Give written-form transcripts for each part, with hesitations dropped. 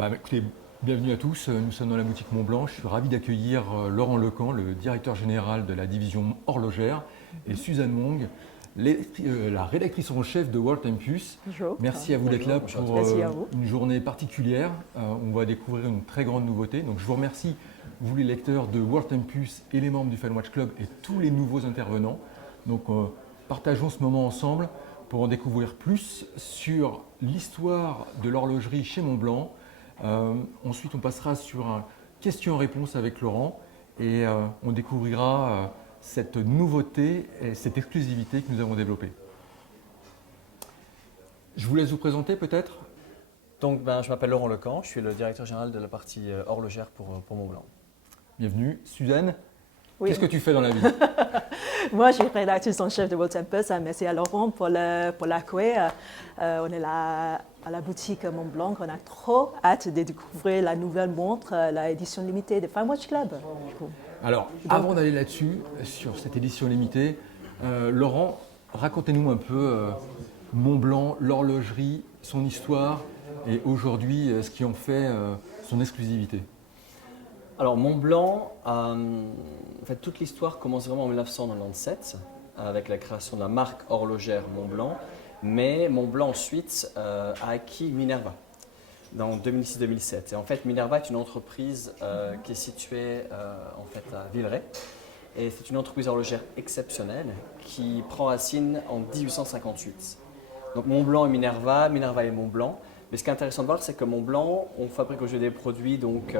Écoutez, bienvenue à tous. Nous sommes dans la boutique Montblanc. Je suis ravi d'accueillir Laurent Lecamp, le directeur général de la division horlogère, et Suzanne Mong, la rédactrice en chef de World Tempus. Bonjour. Merci à vous d'être là pour Merci à vous. une journée particulière. On va découvrir une très grande nouveauté. Donc je vous remercie, vous les lecteurs de World Tempus et les membres du Fan Watch Club et tous les nouveaux intervenants. Donc partageons ce moment ensemble pour en découvrir plus sur l'histoire de l'horlogerie chez Montblanc. Ensuite, on passera sur un question-réponse avec Laurent et on découvrira cette nouveauté et cette exclusivité que nous avons développée. Je vous laisse vous présenter peut-être. Donc, je m'appelle Laurent Lecamp, je suis le directeur général de la partie horlogère pour Montblanc. Bienvenue. Suzanne, Oui. qu'est-ce que tu fais dans la vie? Moi, je suis rédactrice en chef de World Tempus. Merci à Laurent pour l'accueil. On est là à la boutique Montblanc. On a trop hâte de découvrir la nouvelle montre, la édition limitée de Fan Watch Club. Alors, avant d'aller là-dessus, sur cette édition limitée, Laurent, racontez-nous un peu Montblanc, l'horlogerie, son histoire et aujourd'hui ce qui en fait son exclusivité. Alors, Montblanc, en fait, toute l'histoire commence vraiment en 1997 avec la création de la marque horlogère Montblanc. Mais Montblanc ensuite a acquis Minerva dans 2006-2007. Et en fait, Minerva est une entreprise qui est située en fait à Villeray. Et c'est une entreprise horlogère exceptionnelle qui prend racine en 1858. Donc Montblanc et Minerva, Minerva et Montblanc. Mais ce qui est intéressant de voir, c'est que Montblanc, on fabrique aujourd'hui des produits donc,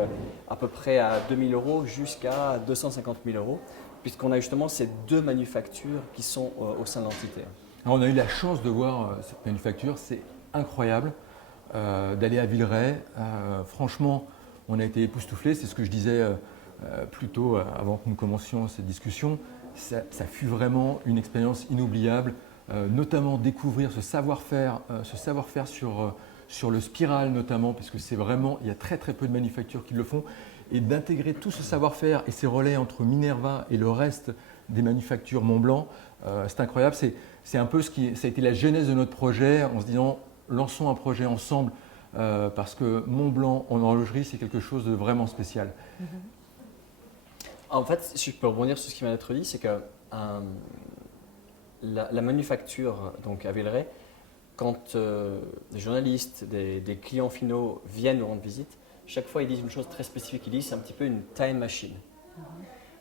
à peu près à 2 000 € jusqu'à 250 000 €, puisqu'on a justement ces deux manufactures qui sont au sein de l'entité. Alors, on a eu la chance de voir cette manufacture, c'est incroyable d'aller à Villeray. Franchement, on a été époustouflés, c'est ce que je disais plus tôt avant que nous commencions cette discussion. Ça fut vraiment une expérience inoubliable, notamment découvrir ce savoir-faire sur le spiral notamment, parce que c'est vraiment, il y a très très peu de manufactures qui le font, et d'intégrer tout ce savoir-faire et ces relais entre Minerva et le reste des manufactures Montblanc, c'est incroyable. C'est un peu ça a été la genèse de notre projet en se disant lançons un projet ensemble parce que Montblanc en horlogerie c'est quelque chose de vraiment spécial. En fait, si je peux rebondir sur ce qui vient d'être dit, c'est que la manufacture donc à Villeray, quand des journalistes, des clients finaux viennent nous rendre visite, chaque fois ils disent une chose très spécifique, ils disent c'est un petit peu une time machine.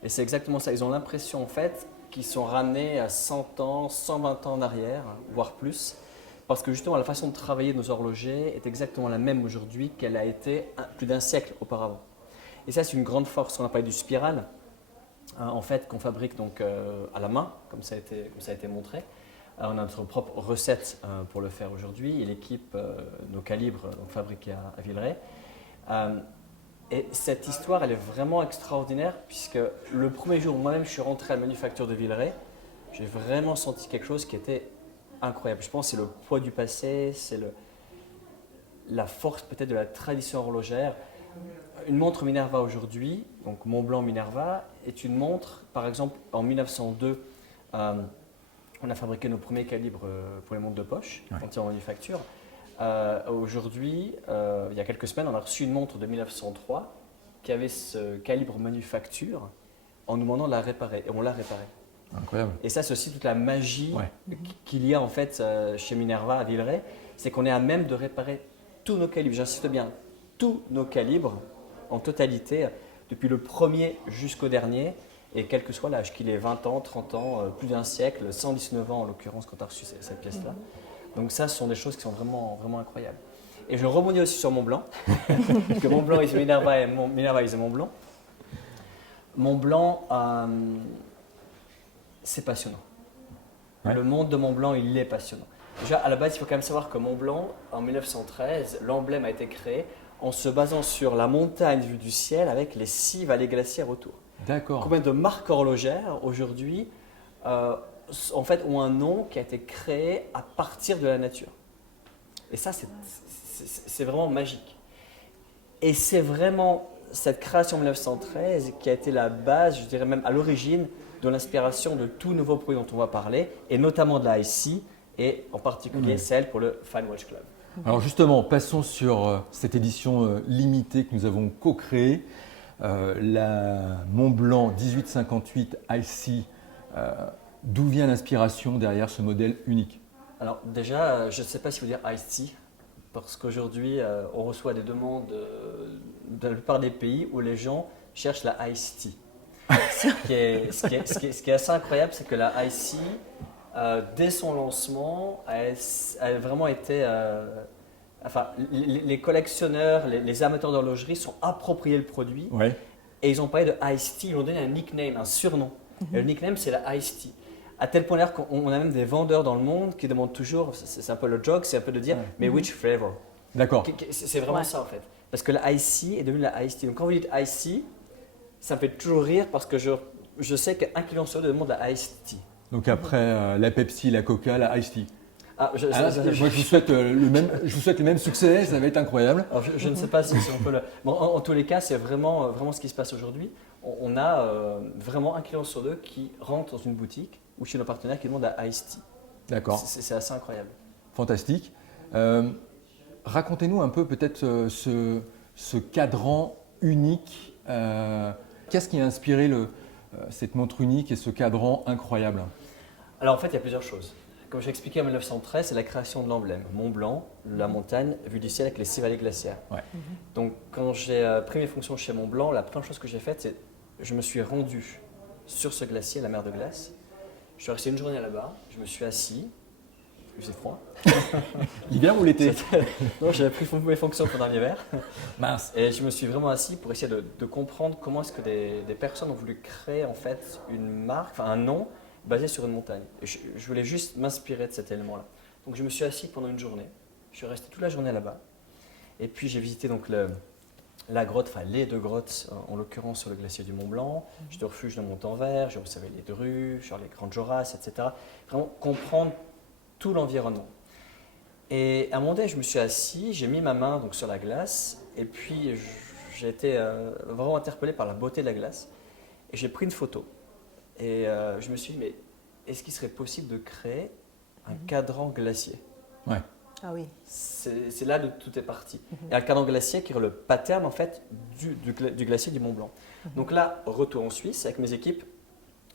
Et c'est exactement ça, ils ont l'impression en fait qu'ils sont ramenés à 100 ans, 120 ans en arrière, voire plus, parce que justement la façon de travailler de nos horlogers est exactement la même aujourd'hui qu'elle a été plus d'un siècle auparavant. Et ça c'est une grande force, on a parlé du spiral, en fait qu'on fabrique donc à la main, comme ça a été montré. On a notre propre recette pour le faire aujourd'hui et l'équipe, nos calibres donc fabriqués à Villeray. Et cette histoire, elle est vraiment extraordinaire puisque le premier jour où moi-même je suis rentré à la manufacture de Villeray, j'ai vraiment senti quelque chose qui était incroyable. Je pense que c'est le poids du passé, c'est la force peut-être de la tradition horlogère. Une montre Minerva aujourd'hui, donc Montblanc Minerva, est une montre, par exemple en 1902, on a fabriqué nos premiers calibres pour les montres de poche, entières en manufacture. Aujourd'hui, il y a quelques semaines, on a reçu une montre de 1903 qui avait ce calibre manufacture en nous demandant de la réparer. Et on l'a réparée. Incroyable. Et ça, c'est aussi toute la magie qu'il y a en fait chez Minerva à Villeray, c'est qu'on est à même de réparer tous nos calibres, j'insiste bien, tous nos calibres en totalité, depuis le premier jusqu'au dernier, et quel que soit l'âge, qu'il ait 20 ans, 30 ans, plus d'un siècle, 119 ans en l'occurrence quand tu as reçu cette pièce-là. Donc ça, ce sont des choses qui sont vraiment, vraiment incroyables. Et je rebondis aussi sur Montblanc, parce que Montblanc is Minerva et Minerva is Montblanc. Montblanc, c'est passionnant. Ouais. Le monde de Montblanc, il est passionnant. Déjà, à la base, il faut quand même savoir que Montblanc, en 1913, l'emblème a été créé en se basant sur la montagne vue du ciel avec les 6 vallées glaciaires autour. D'accord. Combien de marques horlogères aujourd'hui en fait, ont un nom qui a été créé à partir de la nature. Et ça, c'est vraiment magique. Et c'est vraiment cette création en 1913 qui a été la base, je dirais même à l'origine, de l'inspiration de tout nouveau produit dont on va parler, et notamment de la IC, et en particulier celle pour le Fine Watch Club. Alors justement, passons sur cette édition limitée que nous avons co-créée, la Montblanc 1858 IC. D'où vient l'inspiration derrière ce modèle unique? Alors déjà, je ne sais pas si vous dire Iced Tea, parce qu'aujourd'hui, on reçoit des demandes de la plupart des pays où les gens cherchent la Iced Tea. Ce qui est assez incroyable, c'est que la Iced Tea, dès son lancement, a vraiment été... enfin, les collectionneurs, les amateurs d'horlogerie sont appropriés le produit et ils ont parlé de Iced Tea, ils ont donné un nickname, un surnom. Et le nickname, c'est la Iced Tea. À tel point d'ailleurs qu'on a même des vendeurs dans le monde qui demandent toujours, c'est un peu le joke, c'est un peu de dire, mais which flavor? D'accord. C'est vraiment ça en fait. Parce que la Iced Tea est devenue la Iced Tea. Donc quand vous dites Iced Tea, ça me fait toujours rire parce que je sais qu'un client sur deux demande la Iced Tea. Donc après la Pepsi, la Coca, la Iced Tea. Moi je vous souhaite le même succès, ça va être incroyable. Alors, je ne sais pas si on peut le... Bon, en tous les cas, c'est vraiment ce qui se passe aujourd'hui. On a vraiment un client sur deux qui rentre dans une boutique ou chez nos partenaires qui demande la Iced Tea. D'accord. C'est assez incroyable. Fantastique. Racontez-nous un peu peut-être ce cadran unique. Qu'est-ce qui a inspiré cette montre unique et ce cadran incroyable? Alors en fait, il y a plusieurs choses. Comme j'ai expliqué en 1913, c'est la création de l'emblème. Mont Blanc, la montagne vue du ciel avec les 6 vallées glaciaires. Donc quand j'ai pris mes fonctions chez Mont Blanc, la première chose que j'ai faite, c'est je me suis rendu sur ce glacier, la mer de glace. Je suis resté une journée là-bas, je me suis assis, il faisait froid. L'hiver ou l'été? Non, j'avais pris mes fonctions pendant l'hiver. Mince. Et je me suis vraiment assis pour essayer de comprendre comment est-ce que des personnes ont voulu créer en fait une marque, enfin un nom basé sur une montagne. Et je voulais juste m'inspirer de cet élément-là. Donc je me suis assis pendant une journée. Je suis resté toute la journée là-bas. Et puis j'ai visité donc la grotte, enfin les deux grottes, en l'occurrence sur le glacier du Mont Blanc. J'étais au refuge de Montanvert, j'ai observé les Drues, sur les Grandes Jorasses, etc. Vraiment comprendre tout l'environnement. Et à un moment donné, je me suis assis, j'ai mis ma main donc sur la glace, et puis j'ai été vraiment interpellé par la beauté de la glace. Et j'ai pris une photo. Et je me suis dit, mais est-ce qu'il serait possible de créer un cadran glacier? Ouais. Ah oui. C'est là où tout est parti. Et un cadran glacier qui est le pattern en fait du glacier du Mont Blanc. Donc là, retour en Suisse avec mes équipes,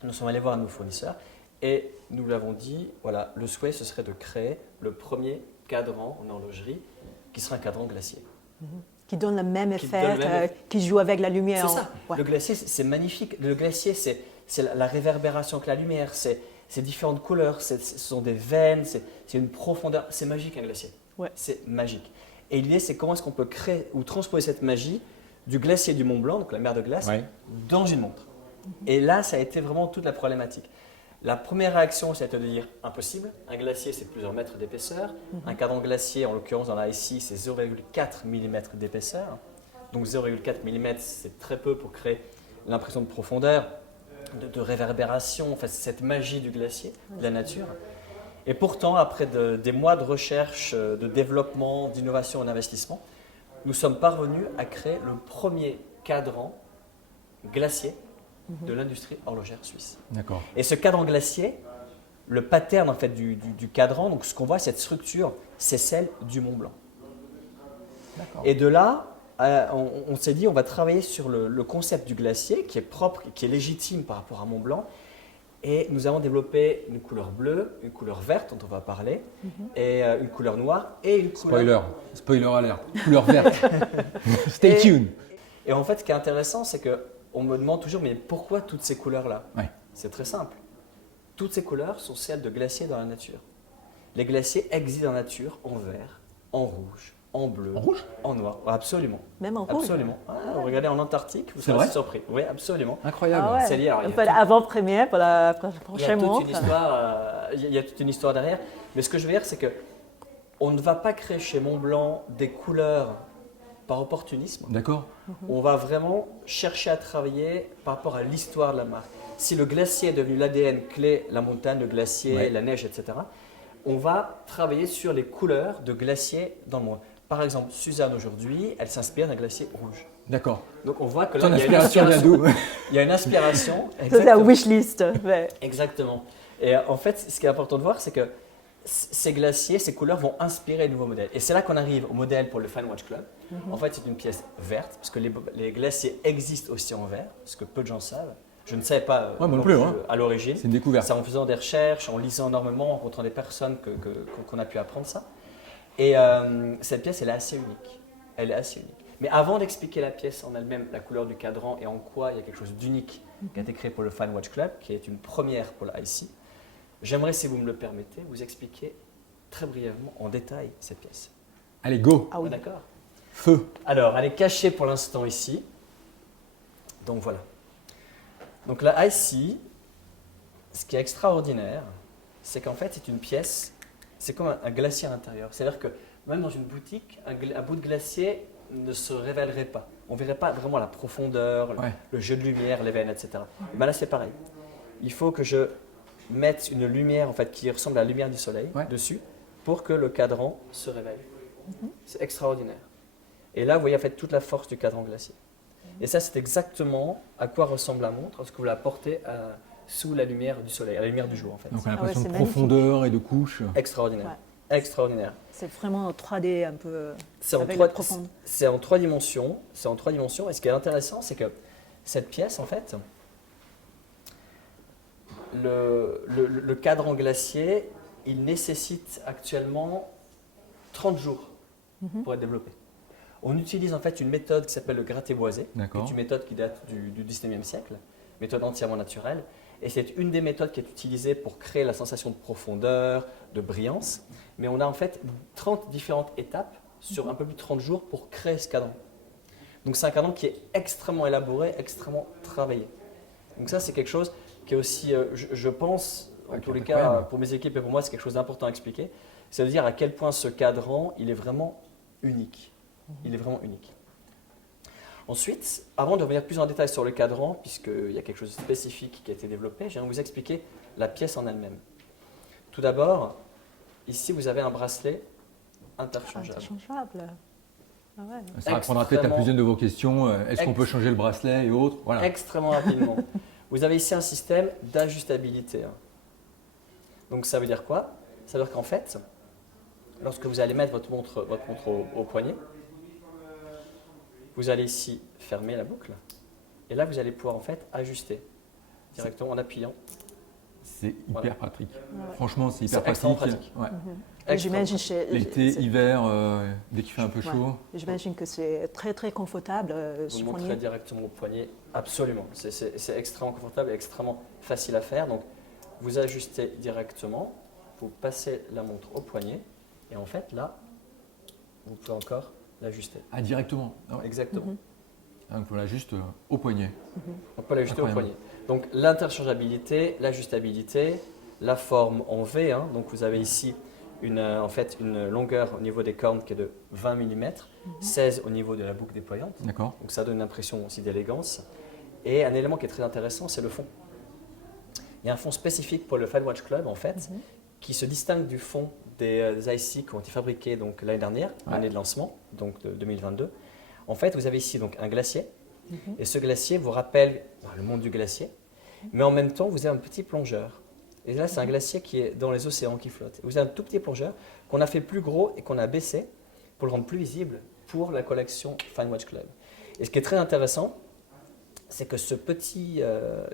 nous sommes allés voir nos fournisseurs et nous l'avons dit, voilà, le souhait ce serait de créer le premier cadran en horlogerie qui sera un cadran glacier. Qui donne le même effet, qui joue avec la lumière. C'est ça. Ouais. Le glacier, c'est magnifique. Le glacier, c'est la réverbération avec la lumière, c'est différentes couleurs, ce sont des veines, c'est une profondeur. C'est magique un glacier. Ouais. C'est magique. Et l'idée, c'est comment est-ce qu'on peut créer ou transposer cette magie du glacier du Mont Blanc, donc la mer de glace, dans une montre. Et là, ça a été vraiment toute la problématique. La première réaction, c'était de dire impossible. Un glacier, c'est plusieurs mètres d'épaisseur. Un cadran glacier, en l'occurrence dans la IC, c'est 0,4 mm d'épaisseur. Donc 0,4 mm, c'est très peu pour créer l'impression de profondeur, de réverbération, enfin, cette magie du glacier, de la nature. Et pourtant, après des mois de recherche, de développement, d'innovation et d'investissement, nous sommes parvenus à créer le premier cadran glacier de l'industrie horlogère suisse. D'accord. Et ce cadran glacier, le pattern en fait du cadran, donc ce qu'on voit, cette structure, c'est celle du Mont Blanc. Et de là, on s'est dit, on va travailler sur le concept du glacier qui est propre, qui est légitime par rapport à Mont Blanc. Et nous avons développé une couleur bleue, une couleur verte dont on va parler, et une couleur noire et une couleur... Spoiler alert, couleur verte. Stay tuned. Et en fait, ce qui est intéressant, c'est qu'on me demande toujours, mais pourquoi toutes ces couleurs-là? C'est très simple. Toutes ces couleurs sont celles de glaciers dans la nature. Les glaciers existent dans la nature en vert, en rouge, en bleu, en noir. Absolument. Même en rouge? Absolument. Regardez en Antarctique, vous serez assez surpris. Oui, absolument. Incroyable. Ah ouais. C'est lié. Alors, un peu l'avant-première pour la prochaine montre. Il y a toute une histoire derrière. Mais ce que je veux dire, c'est qu'on ne va pas créer chez Montblanc des couleurs par opportunisme. D'accord. On va vraiment chercher à travailler par rapport à l'histoire de la marque. Si le glacier est devenu l'ADN clé, la montagne, le glacier, la neige, etc., on va travailler sur les couleurs de glaciers dans le monde. Par exemple, Suzanne aujourd'hui, elle s'inspire d'un glacier rouge. D'accord. Donc on voit que là, Ton inspiration vient d'où? Il y a une inspiration. C'est la wish list. Exactement. Et en fait, ce qui est important de voir, c'est que ces glaciers, ces couleurs vont inspirer de nouveaux modèles. Et c'est là qu'on arrive au modèle pour le Fine Watch Club. En fait, c'est une pièce verte, parce que les glaciers existent aussi en vert, ce que peu de gens savent. Je ne savais pas Ouais, moi non plus, hein. à l'origine. C'est une découverte. C'est en faisant des recherches, en lisant énormément, en rencontrant des personnes qu'on a pu apprendre ça. Et cette pièce, elle est assez unique. Elle est assez unique. Mais avant d'expliquer la pièce en elle-même, la couleur du cadran et en quoi il y a quelque chose d'unique qui a été créé pour le Fine Watch Club, qui est une première pour la IC, j'aimerais, si vous me le permettez, vous expliquer très brièvement, en détail, cette pièce. Allez, go. Ah oui. D'accord? Feu. Alors, elle est cachée pour l'instant ici. Donc voilà. Donc la IC, ce qui est extraordinaire, c'est qu'en fait, c'est une pièce, c'est comme un glacier à l'intérieur. C'est-à-dire que même dans une boutique, un bout de glacier ne se révélerait pas. On ne verrait pas vraiment la profondeur, Ouais. le jeu de lumière, les veines, etc. Mais là, c'est pareil. Il faut que je mette une lumière en fait, qui ressemble à la lumière du soleil dessus pour que le cadran se révèle. C'est extraordinaire. Et là, vous voyez en fait toute la force du cadran glacier. Et ça, c'est exactement à quoi ressemble la montre lorsque vous la portez sous la lumière du soleil, à la lumière du jour en fait. Donc on a Ah ouais, l'impression c'est de magnifique. profondeur et de couches. Extraordinaire. Extraordinaire. C'est vraiment 3D un peu C'est en, avec trois, la profondeur. c'est en trois dimensions. C'est en trois dimensions. Et ce qui est intéressant, c'est que cette pièce, en fait, le cadran glacier, il nécessite actuellement 30 jours pour être développé. On utilise en fait une méthode qui s'appelle le gratté-boisé, qui D'accord. est une méthode qui date du 19e siècle, méthode entièrement naturelle. Et c'est une des méthodes qui est utilisée pour créer la sensation de profondeur, de brillance. Mais on a en fait 30 différentes étapes sur un peu plus de 30 jours pour créer ce cadran. Donc c'est un cadran qui est extrêmement élaboré, extrêmement travaillé. Donc ça c'est quelque chose qui est aussi, je pense, en Ouais, tous les incroyable. cas, pour mes équipes et pour moi, c'est quelque chose d'important à expliquer. C'est de dire à quel point ce cadran, il est vraiment unique. Il est vraiment unique. Ensuite, avant de revenir plus en détail sur le cadran, puisqu'il y a quelque chose de spécifique qui a été développé, j'aimerais vous expliquer la pièce en elle-même. Tout d'abord, ici vous avez un bracelet interchangeable. Interchangeable. Ah ouais. Ça répondra peut-être à plusieurs de vos questions. Est-ce qu'on peut changer le bracelet et autres? Voilà. Extrêmement rapidement. Vous avez ici un système d'ajustabilité. Donc ça veut dire quoi? Ça veut dire qu'en fait, lorsque vous allez mettre votre montre au poignet, vous allez ici fermer la boucle et là vous allez pouvoir en fait ajuster directement en appuyant. C'est hyper Voilà. pratique. Ouais. Franchement, c'est C'est hyper extrêmement pratique. pratique. Ouais. Et j'imagine L'été, c'est- hiver, dès qu'il fait un peu ouais. chaud. J'imagine que c'est très très confortable Vous sur le montrez poignet. directement au poignet, absolument. C'est extrêmement confortable et extrêmement facile à faire. Donc vous ajustez directement, vous passez la montre au poignet et en fait là, vous pouvez encore l'ajuster. Ah, directement. Ah ouais. Exactement. Donc voilà, juste au poignet. On peut l'ajuster au Incroyable. poignet. Donc l'interchangeabilité, l'ajustabilité, la forme en V. Donc vous avez ici en fait une longueur au niveau des cornes qui est de 20 mm, 16 au niveau de la boucle déployante. D'accord. Donc ça donne une impression aussi d'élégance. Et un élément qui est très intéressant, c'est le fond. Il y a un fond spécifique pour le Fine Watch Club en fait, qui se distingue du fond des IC qui ont été fabriqués donc l'année dernière, l'année de lancement, donc de 2022. En fait, vous avez ici donc un glacier, et ce glacier vous rappelle le monde du glacier, mais en même temps, vous avez un petit plongeur. Et là, c'est un glacier qui est dans les océans qui flotte. Et vous avez un tout petit plongeur qu'on a fait plus gros et qu'on a baissé pour le rendre plus visible pour la collection Fine Watch Club. Et ce qui est très intéressant, c'est que ce petit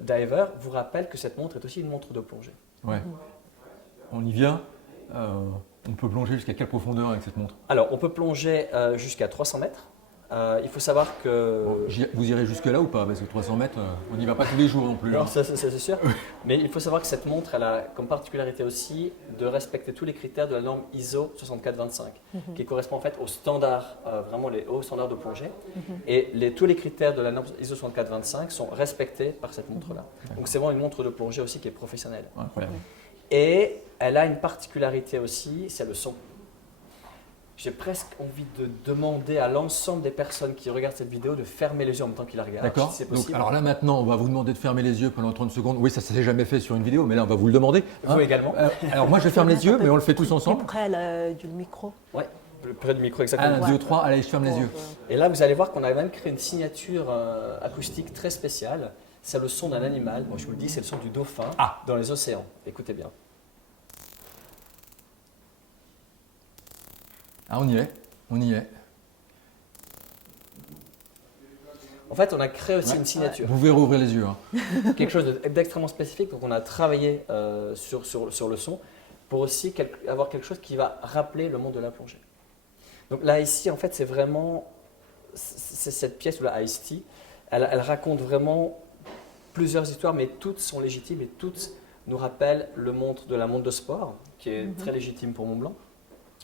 diver vous rappelle que cette montre est aussi une montre de plongée. Ouais. On y vient. On peut plonger jusqu'à quelle profondeur avec cette montre? Alors, on peut plonger jusqu'à 300 mètres. Il faut savoir que... Bon, vous irez jusque-là ou pas? Parce que 300 mètres, on n'y va pas tous les jours non plus. Non, hein. ça, c'est sûr. Mais il faut savoir que cette montre, elle a comme particularité aussi de respecter tous les critères de la norme ISO 6425, qui correspond en fait aux standards, vraiment les hauts standards de plongée. Et tous les critères de la norme ISO 6425 sont respectés par cette montre-là. Donc c'est vraiment une montre de plongée aussi qui est professionnelle. Incroyable. Et elle a une particularité aussi, c'est le son. J'ai presque envie de demander à l'ensemble des personnes qui regardent cette vidéo de fermer les yeux en même temps qu'ils la regardent. D'accord. Si c'est Donc, possible. alors là maintenant, on va vous demander de fermer les yeux pendant 30 secondes. Oui, ça ne s'est jamais fait sur une vidéo, mais là on va vous le demander. Vous également. Alors moi je ferme les yeux, mais on le fait tous Plus ensemble. près du micro. Ouais, près du micro exactement. 1, 2, 3, allez, je ferme les yeux. Et là, vous allez voir qu'on a même créé une signature acoustique très spéciale. C'est le son d'un animal. Moi, je vous le dis, c'est le son du dauphin dans les océans. Écoutez bien. Ah, on y est, on y est. En fait, on a créé aussi Ouais. une signature. Vous pouvez rouvrir les yeux. Quelque chose d'extrêmement spécifique. Donc, on a travaillé sur le son pour aussi avoir quelque chose qui va rappeler le monde de la plongée. Donc là, ici, en fait, c'est vraiment cette pièce où la Ice Tea, elle raconte vraiment plusieurs histoires, mais toutes sont légitimes et toutes nous rappellent le monde de la monde de sport, qui est très légitime pour Mont Blanc,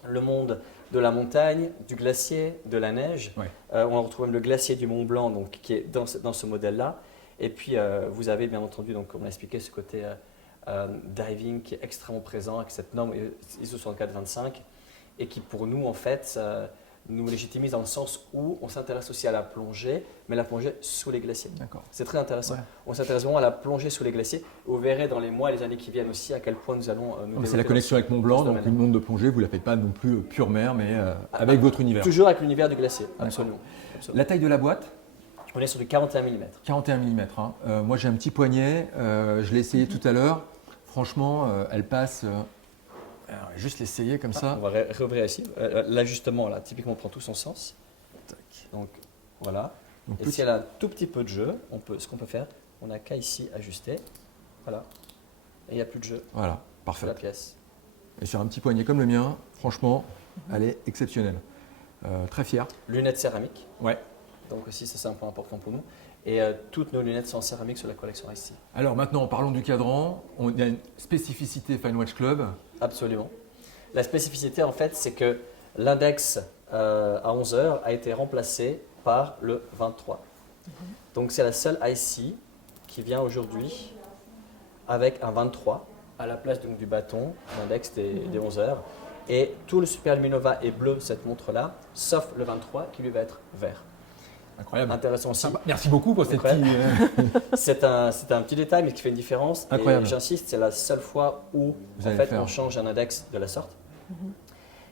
le monde de la montagne, du glacier, de la neige. Ouais. On retrouve même le glacier du Mont Blanc, donc, qui est dans ce modèle-là. Et puis, vous avez bien entendu, donc, comme on a expliqué, ce côté diving qui est extrêmement présent avec cette norme ISO 6425 et qui, pour nous, en fait, nous légitimise dans le sens où on s'intéresse aussi à la plongée, mais la plongée sous les glaciers. D'accord. C'est très intéressant. Ouais. On s'intéresse vraiment à la plongée sous les glaciers. Vous verrez dans les mois et les années qui viennent aussi à quel point nous allons nous C'est la développer connexion avec Mont Blanc, dans ce donc domaine. le monde de plongée, vous ne la faites pas non plus pure mer, mais avec votre univers. Toujours avec l'univers du glacier, absolument. La taille de la boîte, On est sur du 41 mm. 41 mm. Moi j'ai un petit poignet, je l'ai essayé tout à l'heure. Franchement, elle passe. Alors, je vais juste l'essayer comme ça. On va réouvrir ici. L'ajustement, là, typiquement, prend tout son sens. Donc, voilà. Donc, Et petit- si elle a un tout petit peu de jeu, ce qu'on peut faire, on n'a qu'à ici ajuster. Voilà. Et il n'y a plus de jeu Voilà, sur parfait. la pièce. Et sur un petit poignet comme le mien, franchement, elle est exceptionnelle. Très fier. Lunettes céramiques. Ouais. Donc aussi, ça, c'est un point important pour nous. Et toutes nos lunettes sont en céramique sur la collection ici. Alors maintenant, parlons du cadran. Il y a une spécificité Fine Watch Club. Absolument. La spécificité, en fait, c'est que l'index à 11 heures a été remplacé par le 23. Donc, c'est la seule IC qui vient aujourd'hui avec un 23 à la place donc, du bâton, l'index des 11 heures. Et tout le Super Luminova est bleu, cette montre-là, sauf le 23 qui lui va être vert. Incroyable. Intéressant aussi. Sympa. Merci beaucoup pour cette Incroyable. petite. C'est un petit détail, mais qui fait une différence. Incroyable. Et j'insiste, c'est la seule fois où Vous en allez fait, le faire. on change un index de la sorte.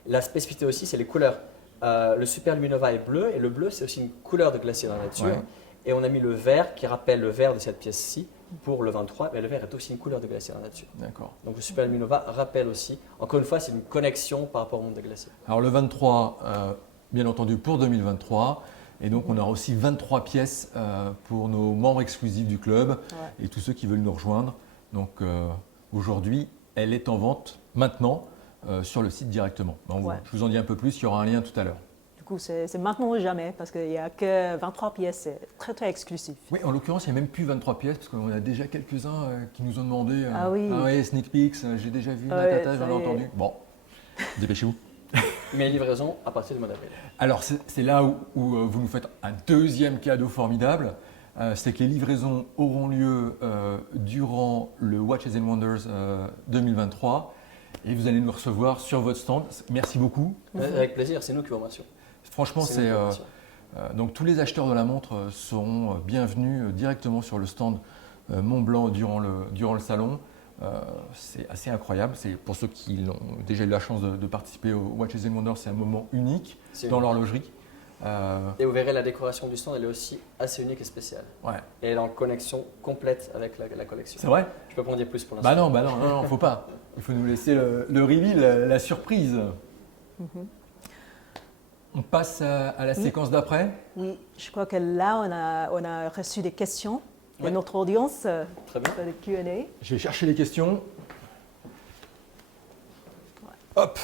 La spécificité aussi, c'est les couleurs. Le Super Luminova est bleu, et le bleu, c'est aussi une couleur de glacier dans la nature. Ouais. Et on a mis le vert qui rappelle le vert de cette pièce-ci pour le 23, mais le vert est aussi une couleur de glacier dans la nature. D'accord. Donc le Super Luminova rappelle aussi, encore une fois, c'est une connexion par rapport au monde des glaciers. Alors le 23, bien entendu pour 2023. Et donc on aura aussi 23 pièces pour nos membres exclusifs du club et tous ceux qui veulent nous rejoindre. Donc aujourd'hui, elle est en vente maintenant sur le site directement. Donc, Ouais. je vous en dis un peu plus, il y aura un lien tout à l'heure. Du coup, c'est maintenant ou jamais parce qu'il n'y a que 23 pièces. C'est très, très exclusif. Oui, en l'occurrence, il n'y a même plus 23 pièces parce qu'on a déjà quelques-uns qui nous ont demandé Ah oui. ouais, sneak peeks, j'ai déjà vu, Ouais, j'en ai ça y est. entendu. Bon, dépêchez-vous. Mais livraison à partir du mois d'avril. Alors, c'est là où vous nous faites un deuxième cadeau formidable. C'est que les livraisons auront lieu durant le Watches and Wonders 2023 et vous allez nous recevoir sur votre stand. Merci beaucoup. Avec plaisir, c'est nous qui vous remercions. Franchement, C'est nous qui vous remercions. donc tous les acheteurs de la montre seront bienvenus directement sur le stand Mont Blanc durant le salon. C'est assez incroyable. C'est pour ceux qui ont déjà eu la chance de participer au Watches and Wonders, c'est un moment unique C'est dans unique. l'horlogerie. Et vous verrez la décoration du stand, elle est aussi assez unique et spéciale. Ouais. Et elle est en connexion complète avec la collection. C'est vrai? Je peux pas en dire plus pour l'instant. Bah non, faut pas. Il faut nous laisser le reveal, la surprise. On passe à la séquence d'après. Oui, je crois que là, on a reçu des questions de Ouais. notre audience Très bien. pour le Q&A. Je vais chercher les questions. Hop.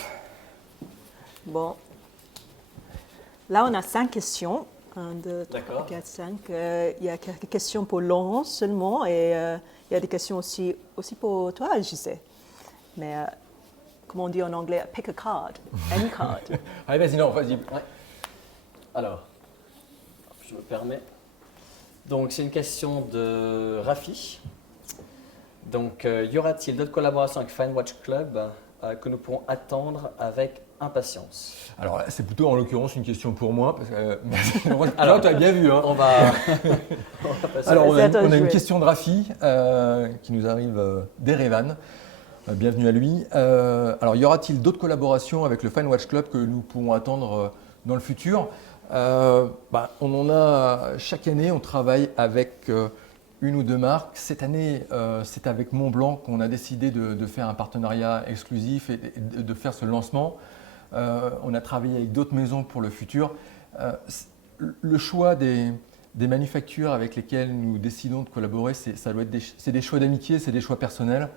Bon. Là, on a 5 questions. 1, 2, 3, D'accord. 4, 5. Il y a quelques questions pour Laurence seulement et il y a des questions aussi pour toi, je sais. Mais comme on dit en anglais, pick a card, any card. Allez, vas-y, non, vas-y. Ouais. Alors, je me permets. Donc, c'est une question de Rafi. Donc, y aura-t-il d'autres collaborations avec Fine Watch Club que nous pourrons attendre avec impatience? Alors là, c'est plutôt en l'occurrence une question pour moi. Parce que, alors, Alors, tu as bien vu. Hein. On va, on va passer. Alors, on c'est a, à toi de on a une jouer. question de Rafi qui nous arrive d'Erevan. Bienvenue à lui. Alors, y aura-t-il d'autres collaborations avec le Fine Watch Club que nous pourrons attendre dans le futur? On en a chaque année, on travaille avec une ou deux marques. Cette année, c'est avec Montblanc qu'on a décidé de faire un partenariat exclusif et de faire ce lancement. On a travaillé avec d'autres maisons pour le futur. Le choix des manufactures avec lesquelles nous décidons de collaborer, c'est des choix d'amitié, c'est des choix personnels.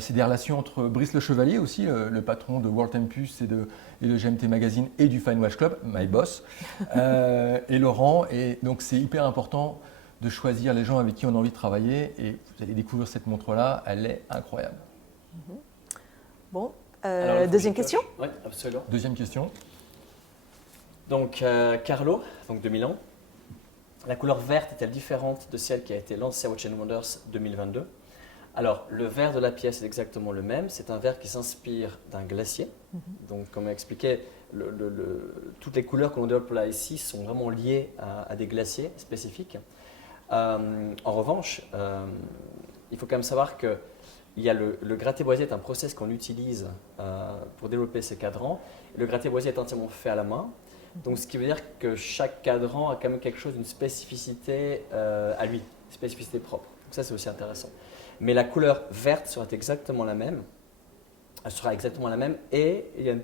C'est des relations entre Brice Le Chevalier aussi, le patron de World Tempus et de GMT Magazine et du Fine Watch Club, my boss, et Laurent. Et donc c'est hyper important de choisir les gens avec qui on a envie de travailler. Et vous allez découvrir cette montre-là, elle est incroyable. Bon, Alors, deuxième question. Oui, absolument. Deuxième question. Donc, Carlo, donc de Milan. La couleur verte est-elle différente de celle qui a été lancée à Watch & Wonders 2022 ? Alors, le vert de la pièce est exactement le même. C'est un vert qui s'inspire d'un glacier. Donc, comme expliqué, toutes les couleurs que l'on développe là ici sont vraiment liées à des glaciers spécifiques. En revanche, il faut quand même savoir que le gratté-boisier est un process qu'on utilise pour développer ces cadrans. Le gratté-boisier est entièrement fait à la main. Donc, ce qui veut dire que chaque cadran a quand même quelque chose d'une spécificité à lui, spécificité propre. Donc ça, c'est aussi intéressant. Mais la couleur verte sera exactement la même. Elle sera exactement la même. Et il y a un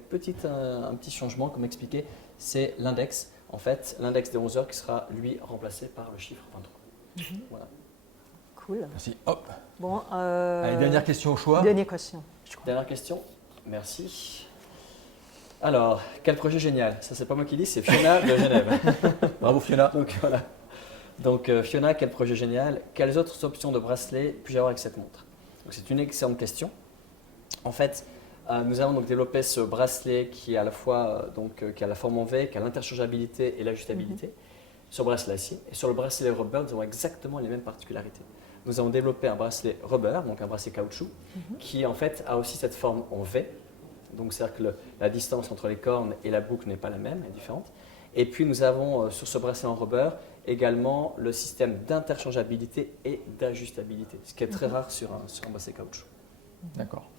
petit changement, comme expliqué, c'est l'index. En fait, l'index des 11 heures qui sera, lui, remplacé par le chiffre 23. Voilà. Cool. Merci. Hop. Bon, Allez, dernière question au choix. Dernière question. Dernière question. Merci. Alors, quel projet génial. Ça, c'est pas moi qui dis, c'est Fiona de Genève. Bravo Fiona. Donc, voilà. Donc, Fiona, quel projet génial. Quelles autres options de bracelet puis-je avoir avec cette montre ? Donc, c'est une excellente question. En fait, nous avons donc développé ce bracelet qui est à la fois qui a la forme en V, qui a l'interchangeabilité et l'ajustabilité sur le bracelet acier. Et sur le bracelet rubber, nous avons exactement les mêmes particularités. Nous avons développé un bracelet rubber, donc un bracelet caoutchouc, qui en fait a aussi cette forme en V. Donc, c'est-à-dire que la distance entre les cornes et la boucle n'est pas la même, elle est différente. Et puis, nous avons sur ce bracelet en rubber également le système d'interchangeabilité et d'ajustabilité, ce qui est très rare sur un bracelet caoutchouc. D'accord.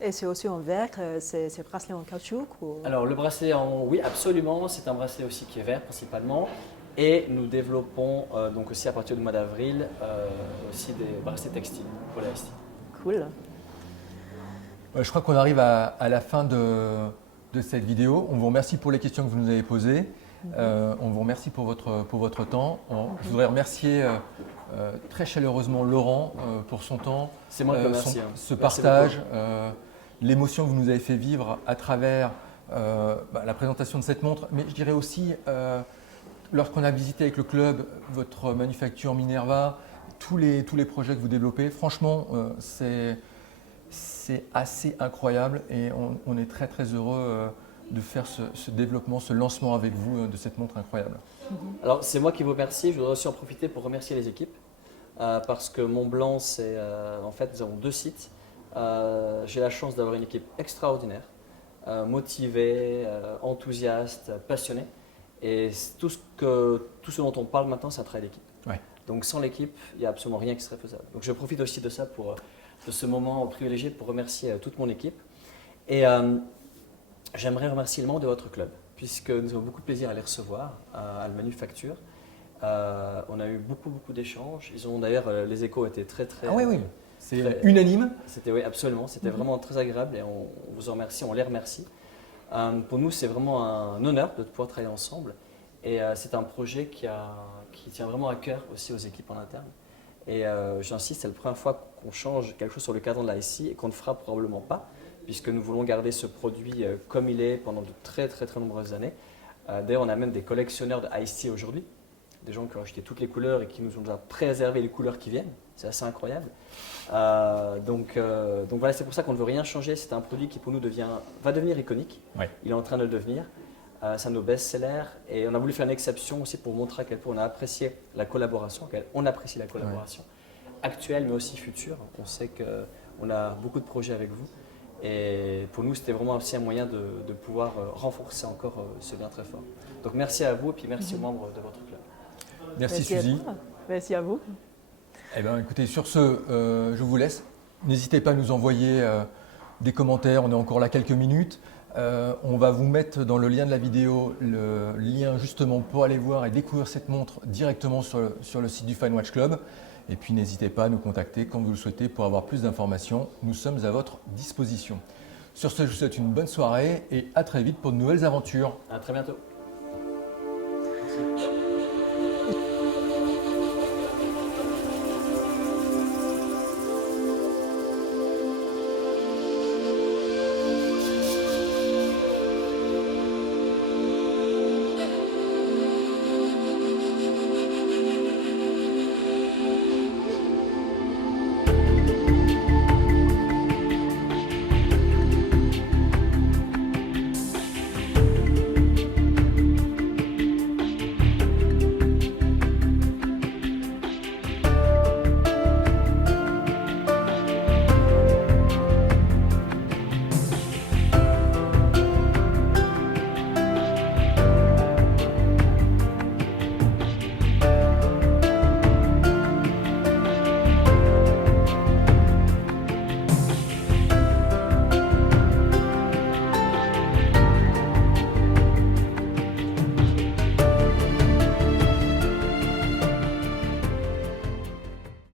Et c'est aussi en verre, c'est bracelet en caoutchouc ou... Alors, le bracelet oui, absolument, c'est un bracelet aussi qui est vert principalement. Et nous développons donc aussi à partir du mois d'avril aussi des bracelets textiles pour la ST. Cool. Je crois qu'on arrive à la fin de cette vidéo. On vous remercie pour les questions que vous nous avez posées. On vous remercie pour votre temps. Je voudrais remercier très chaleureusement Laurent pour son temps, C'est moi qui remercie. ce Merci partage, l'émotion que vous nous avez fait vivre à travers la présentation de cette montre. Mais je dirais aussi, lorsqu'on a visité avec le club votre manufacture Minerva, tous les projets que vous développez, franchement, c'est assez incroyable et on est très très heureux de faire ce développement, ce lancement avec vous de cette montre incroyable. Alors, c'est moi qui vous remercie. Je voudrais aussi en profiter pour remercier les équipes parce que Montblanc, c'est en fait, nous avons 2 sites. J'ai la chance d'avoir une équipe extraordinaire, motivée, enthousiaste, passionnée. Et tout ce dont on parle maintenant, c'est un travail d'équipe. Ouais. Donc, sans l'équipe, il n'y a absolument rien qui serait faisable. Donc, je profite aussi de ça de ce moment privilégié pour remercier toute mon équipe. Et j'aimerais remercier le membre de votre club, puisque nous avons beaucoup de plaisir à les recevoir à la manufacture. On a eu beaucoup d'échanges. D'ailleurs, les échos étaient très. Ah oui. C'est unanime. C'était, oui, absolument. C'était vraiment très agréable et on vous en remercie, on les remercie. Pour nous, c'est vraiment un honneur de pouvoir travailler ensemble. Et c'est un projet qui tient vraiment à cœur aussi aux équipes en interne. Et j'insiste, c'est la première fois qu'on change quelque chose sur le cadran de la ICI et qu'on ne fera probablement pas, puisque nous voulons garder ce produit comme il est pendant de très nombreuses années. D'ailleurs, on a même des collectionneurs de ICI aujourd'hui, des gens qui ont acheté toutes les couleurs et qui nous ont déjà préservé les couleurs qui viennent. C'est assez incroyable. Donc voilà, c'est pour ça qu'on ne veut rien changer. C'est un produit qui pour nous va devenir iconique. Ouais. Il est en train de le devenir. C'est un de nos best-sellers et on a voulu faire une exception aussi pour montrer à quel point on a apprécié la collaboration, actuelle mais aussi future. On sait qu'on a beaucoup de projets avec vous et pour nous c'était vraiment aussi un moyen de pouvoir renforcer encore ce lien très fort. Donc merci à vous et puis merci aux membres de votre club. Merci Suzy. Merci à vous. Eh bien, écoutez, sur ce, je vous laisse. N'hésitez pas à nous envoyer des commentaires. On est encore là quelques minutes. On va vous mettre dans le lien de la vidéo le lien justement pour aller voir et découvrir cette montre directement sur le site du Fine Watch Club. Et puis n'hésitez pas à nous contacter quand vous le souhaitez pour avoir plus d'informations. Nous sommes à votre disposition. Sur ce, je vous souhaite une bonne soirée et à très vite pour de nouvelles aventures. À très bientôt. Merci.